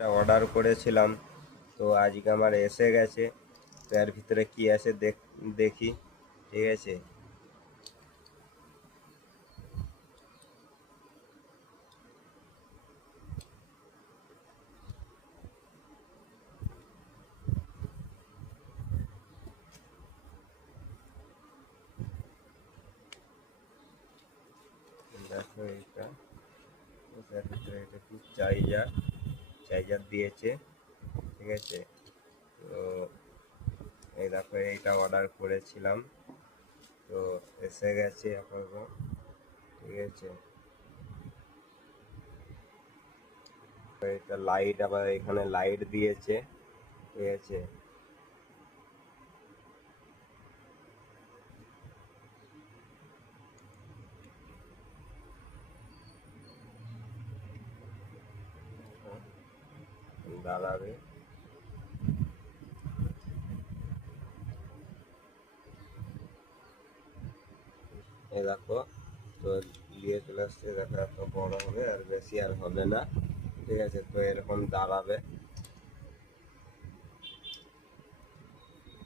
একটা অর্ডার করেছিলাম, তো আজকে আমার এসে গেছে। তো এর ভিতরে কি আছে দেখি। ঠিক আছে, দেখো এটা। এর ভিতরে এটা কি চার্জার দিয়েছে। ঠিক আছে, তো এই দেখো এইটা অর্ডার করেছিলাম, তো এসে গেছে আপাতত। ঠিক আছে, এটা লাইট, আবার এখানে লাইট দিয়েছে। ঠিক আছে, দাঁড়াবে। এই দেখো, তো দিয়ে চলে আসছে। দেখো এত বড় হবে, আর বেশি আর হবে না। ঠিক আছে, তো এরকম দাঁড়াবে।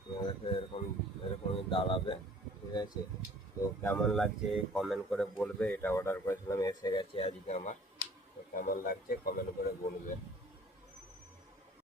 দেখো এরকম এরকমই দাঁড়াবে। ঠিক আছে, তো কেমন লাগছে কমেন্ট করে বলবে। এটা অর্ডার করেছিলাম, এসে গেছে আজকে আমার। তো কেমন লাগছে কমেন্ট করে বলবে।